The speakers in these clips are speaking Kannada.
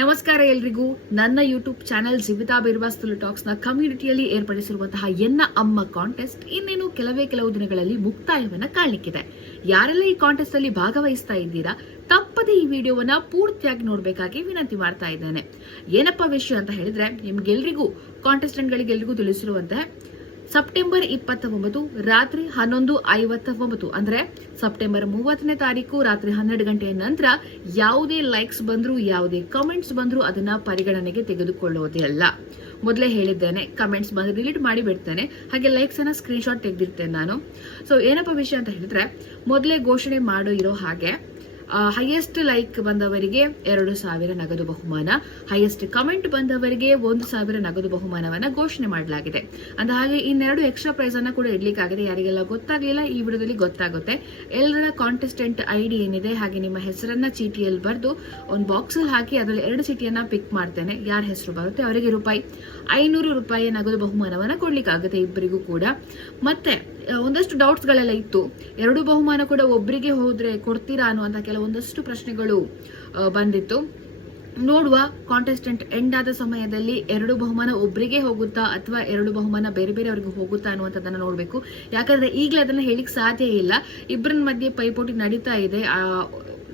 ನಮಸ್ಕಾರ ಎಲ್ರಿಗೂ. ನನ್ನ ಯೂಟ್ಯೂಬ್ ಚಾನೆಲ್ ಜೀವಿತಾ ಬಿರ್ವಾಸ್ತುಲು ಟಾಕ್ಸ್ ನ ಕಮ್ಯುನಿಟಿಯಲ್ಲಿ ಏರ್ಪಡಿಸಿರುವಂತಹ ಎನ್ನ ಅಮ್ಮ ಕಾಂಟೆಸ್ಟ್ ಇನ್ನೇನು ಕೆಲವು ದಿನಗಳಲ್ಲಿ ಮುಕ್ತಾಯವನ್ನ ಕಾಣಲಿಕ್ಕಿದೆ. ಯಾರೆಲ್ಲ ಈ ಕಾಂಟೆಸ್ಟ್ ಅಲ್ಲಿ ಭಾಗವಹಿಸ್ತಾ ಇದ್ದೀರಾ, ತಪ್ಪದೆ ಈ ವಿಡಿಯೋವನ್ನ ಪೂರ್ತಿಯಾಗಿ ನೋಡಬೇಕಾಗಿ ವಿನಂತಿ ಮಾಡ್ತಾ ಇದ್ದೇನೆ. ಏನಪ್ಪಾ ವಿಷಯ ಅಂತ ಹೇಳಿದ್ರೆ, ನಿಮ್ಗೆಲ್ರಿಗೂ ಕಾಂಟೆಸ್ಟೆಂಟ್ ಗಳಿಗೆಲ್ರಿಗೂ ತಿಳಿಸಿರುವಂತೆ ಸೆಪ್ಟೆಂಬರ್ 29 ರಾತ್ರಿ 11:59 ಅಂದ್ರೆ ಸೆಪ್ಟೆಂಬರ್ 30ನೇ ತಾರೀಕು ರಾತ್ರಿ 12 ಗಂಟೆಯ ನಂತರ ಯಾವುದೇ ಲೈಕ್ಸ್ ಬಂದ್ರು, ಯಾವುದೇ ಕಮೆಂಟ್ಸ್ ಬಂದ್ರು ಅದನ್ನ ಪರಿಗಣನೆಗೆ ತೆಗೆದುಕೊಳ್ಳುವುದಿಲ್ಲ. ಮೊದಲೇ ಹೇಳಿದ್ದೇನೆ, ಕಮೆಂಟ್ಸ್ ಬಂದ್ರೆ ಡಿಲೀಟ್ ಮಾಡಿ ಬಿಡ್ತೇನೆ, ಹಾಗೆ ಲೈಕ್ಸ್ ಅನ್ನ ಸ್ಕ್ರೀನ್ ಶಾಟ್ ತೆಗೆದಿರ್ತೇನೆ ನಾನು. ಸೊ ಏನಪ್ಪ ವಿಷಯ ಅಂತ ಹೇಳಿದ್ರೆ, ಮೊದಲೇ ಘೋಷಣೆ ಮಾಡೋ ಇರೋ ಹಾಗೆ ಹೈಯೆಸ್ಟ್ ಲೈಕ್ ಬಂದವರಿಗೆ 2,000 ನಗದು ಬಹುಮಾನ, ಹೈಯೆಸ್ಟ್ ಕಮೆಂಟ್ ಬಂದವರಿಗೆ 1,000 ನಗದು ಬಹುಮಾನವನ್ನ ಘೋಷಣೆ ಮಾಡಲಾಗಿದೆ. ಅಂದ ಹಾಗೆ ಇನ್ನೆರಡು ಎಕ್ಸ್ಟ್ರಾ ಪ್ರೈಸ್ ಅನ್ನ ಕೂಡ ಇಡ್ಲಿಕ್ಕಾಗಿದೆ. ಯಾರಿಗೆಲ್ಲ ಗೊತ್ತಾಗ್ಲಿಲ್ಲ ಈ ವಿಡಿಯೋದಲ್ಲಿ ಗೊತ್ತಾಗುತ್ತೆ. ಎಲ್ಲರ ಕಾಂಟೆಸ್ಟೆಂಟ್ ಐಡಿ ಏನಿದೆ ಹಾಗೆ ನಿಮ್ಮ ಹೆಸರನ್ನ ಚೀಟಿಯಲ್ಲಿ ಬರೆದು ಒಂದು ಬಾಕ್ಸ್ ಅಲ್ಲಿ ಹಾಕಿ ಅದರಲ್ಲಿ 2 ಚೀಟಿಯನ್ನ ಪಿಕ್ ಮಾಡ್ತೇನೆ. ಯಾರ ಹೆಸರು ಬರುತ್ತೆ ಅವರಿಗೆ ₹500 ನಗದು ಬಹುಮಾನವನ್ನ ಕೊಡ್ಲಿಕ್ಕಾಗುತ್ತೆ ಇಬ್ಬರಿಗೂ ಕೂಡ. ಮತ್ತೆ ಒಂದಷ್ಟು ಡೌಟ್ಸ್ ಗಳೆಲ್ಲ ಇತ್ತು. 2 ಬಹುಮಾನ ಕೂಡ ಒಬ್ಬರಿಗೆ ಹೋದ್ರೆ ಕೊಡ್ತೀರಾ ಅನ್ನುವಂತ ಕೆಲವೊಂದಷ್ಟು ಪ್ರಶ್ನೆಗಳು ಬಂದಿತ್ತು. ನೋಡುವ, ಕಾಂಟೆಸ್ಟೆಂಟ್ ಎಂಡ್ ಆದ ಸಮಯದಲ್ಲಿ 2 ಬಹುಮಾನ ಒಬ್ಬರಿಗೆ ಹೋಗುತ್ತಾ ಅಥವಾ 2 ಬಹುಮಾನ ಬೇರೆ ಅವರಿಗೆ ಹೋಗುತ್ತಾ ಅನ್ನುವಂಥದ್ದನ್ನ ನೋಡ್ಬೇಕು. ಯಾಕಂದ್ರೆ ಈಗಲೇ ಅದನ್ನ ಹೇಳಿಕ್ ಸಾಧ್ಯ ಇಲ್ಲ. ಇಬ್ಬರ ಮಧ್ಯೆ ಪೈಪೋಟಿ ನಡೀತಾ ಇದೆ.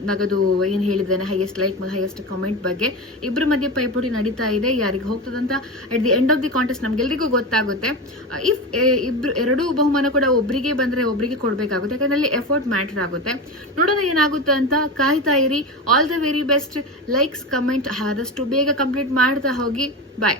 ನಗದು ಏನ್ ಹೇಳಿದ್ದೇನೆ, ಹೈಯೆಸ್ಟ್ ಲೈಕ್ ಮತ್ತು ಹೈಯೆಸ್ಟ್ ಕಮೆಂಟ್ ಬಗ್ಗೆ ಇಬ್ಬರ ಮಧ್ಯೆ ಪೈಪೋಟಿ ನಡೀತಾ ಇದೆ. ಯಾರಿಗೆ ಹೋಗ್ತದಂತ at the end of the contest ನಮ್ಗೆಲ್ರಿಗೂ ಗೊತ್ತಾಗುತ್ತೆ. ಇಫ್ 2 ಬಹುಮಾನ ಕೂಡ ಒಬ್ಬರಿಗೆ ಬಂದ್ರೆ ಒಬ್ಬರಿಗೆ ಕೊಡ್ಬೇಕಾಗುತ್ತೆ, ಯಾಕಂದ್ರೆ ಅಲ್ಲಿ ಎಫರ್ಟ್ ಮ್ಯಾಟರ್ ಆಗುತ್ತೆ. ನೋಡೋಣ ಏನಾಗುತ್ತೆ ಅಂತ ಕಾಯ್ತಾ ಇರಿ. All the very best. Likes comment ಆದಷ್ಟು ಬೇಗ ಕಂಪ್ಲೀಟ್ ಮಾಡ್ತಾ ಹೋಗಿ. ಬಾಯ್.